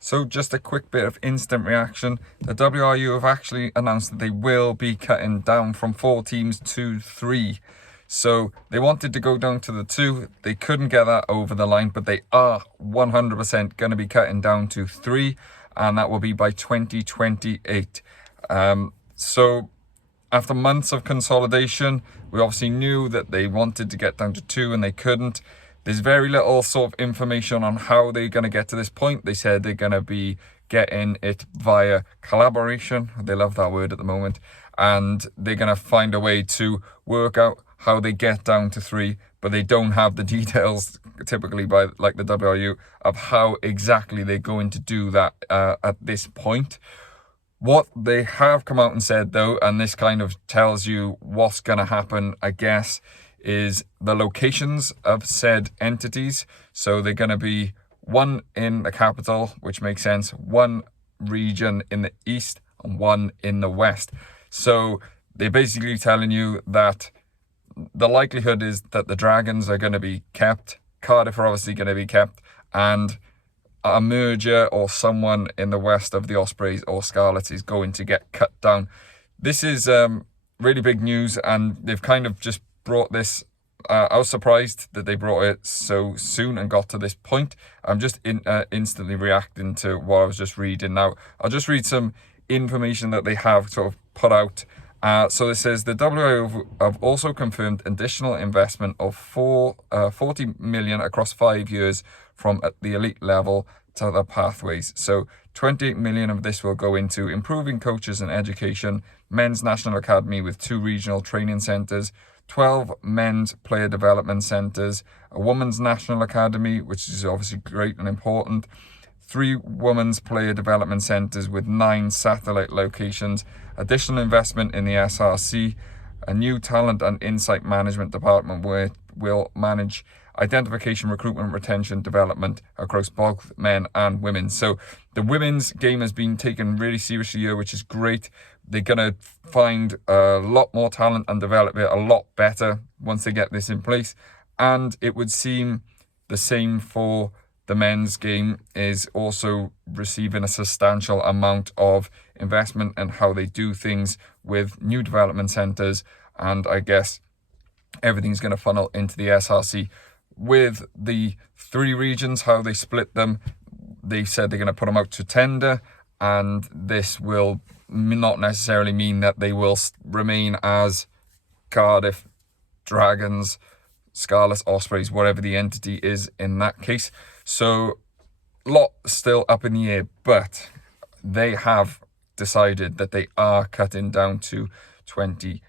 So just a quick bit of instant reaction. The WRU have actually announced that they will be cutting down from 4 teams to 3. So they wanted to go down to the 2. They couldn't get that over the line, but they are 100% going to be cutting down to 3, and that will be by 2028. So after months of consolidation, we obviously knew that they wanted to get down to 2 and they couldn't. There's very little sort of information on how they're going to get to this point. They said they're going to be getting it via collaboration. They love that word at the moment. And they're going to find a way to work out how they get down to 3, but they don't have the details, typically by like the WRU, of how exactly they're going to do that at this point. What they have come out and said, though, and this kind of tells you what's going to happen, I guess, is the locations of said entities. So they're going to be one in the capital, which makes sense, one region in the east and one in the west. So they're basically telling you that the likelihood is that the Dragons are going to be kept, Cardiff are obviously going to be kept, and a merger or someone in the west of the Ospreys or Scarlets is going to get cut down. This is really big news, and they've kind of just brought this. I was surprised that they brought it so soon and got to this point. I'm just instantly reacting to what I was just reading. Now, I'll just read some information that they have sort of put out. So it says the WRU have also confirmed additional investment of 40 million across 5 years from at the elite level to the pathways. So 28 million of this will go into improving coaches and education, men's national academy with 2 regional training centres, 12 men's player development centres, a women's national academy, which is obviously great and important, 3 women's player development centres with 9 satellite locations, additional investment in the SRC, a new talent and insight management department where will manage identification, recruitment, retention, development across both men and women. So the women's game has been taken really seriously here, which is great. They're going to find a lot more talent and develop it a lot better once they get this in place. And it would seem the same for the men's game, is also receiving a substantial amount of investment in how they do things with new development centres. And I guess everything's going to funnel into the SRC. With the 3 regions, how they split them, they said they're going to put them out to tender, and this will not necessarily mean that they will remain as Cardiff, Dragons, Scarlets, Ospreys, whatever the entity is in that case. So a lot still up in the air, but they have decided that they are cutting down to 3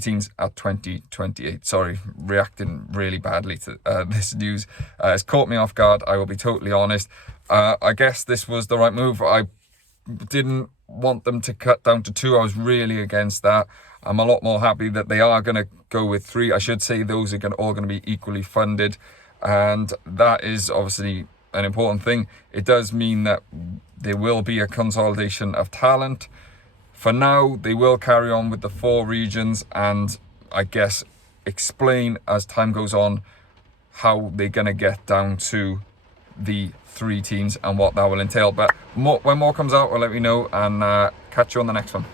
teams at 2028. Sorry, reacting really badly to this news. It's caught me off guard, I will be totally honest. I guess this was the right move. I didn't want them to cut down to 2. I was really against that. I'm a lot more happy that they are going to go with 3. I should say those are all going to be equally funded, and that is obviously an important thing. It does mean that there will be a consolidation of talent. For now, they will carry on with the 4 regions, and I guess explain as time goes on how they're going to get down to the 3 teams and what that will entail. But when more comes out, I'll let you know, and catch you on the next one.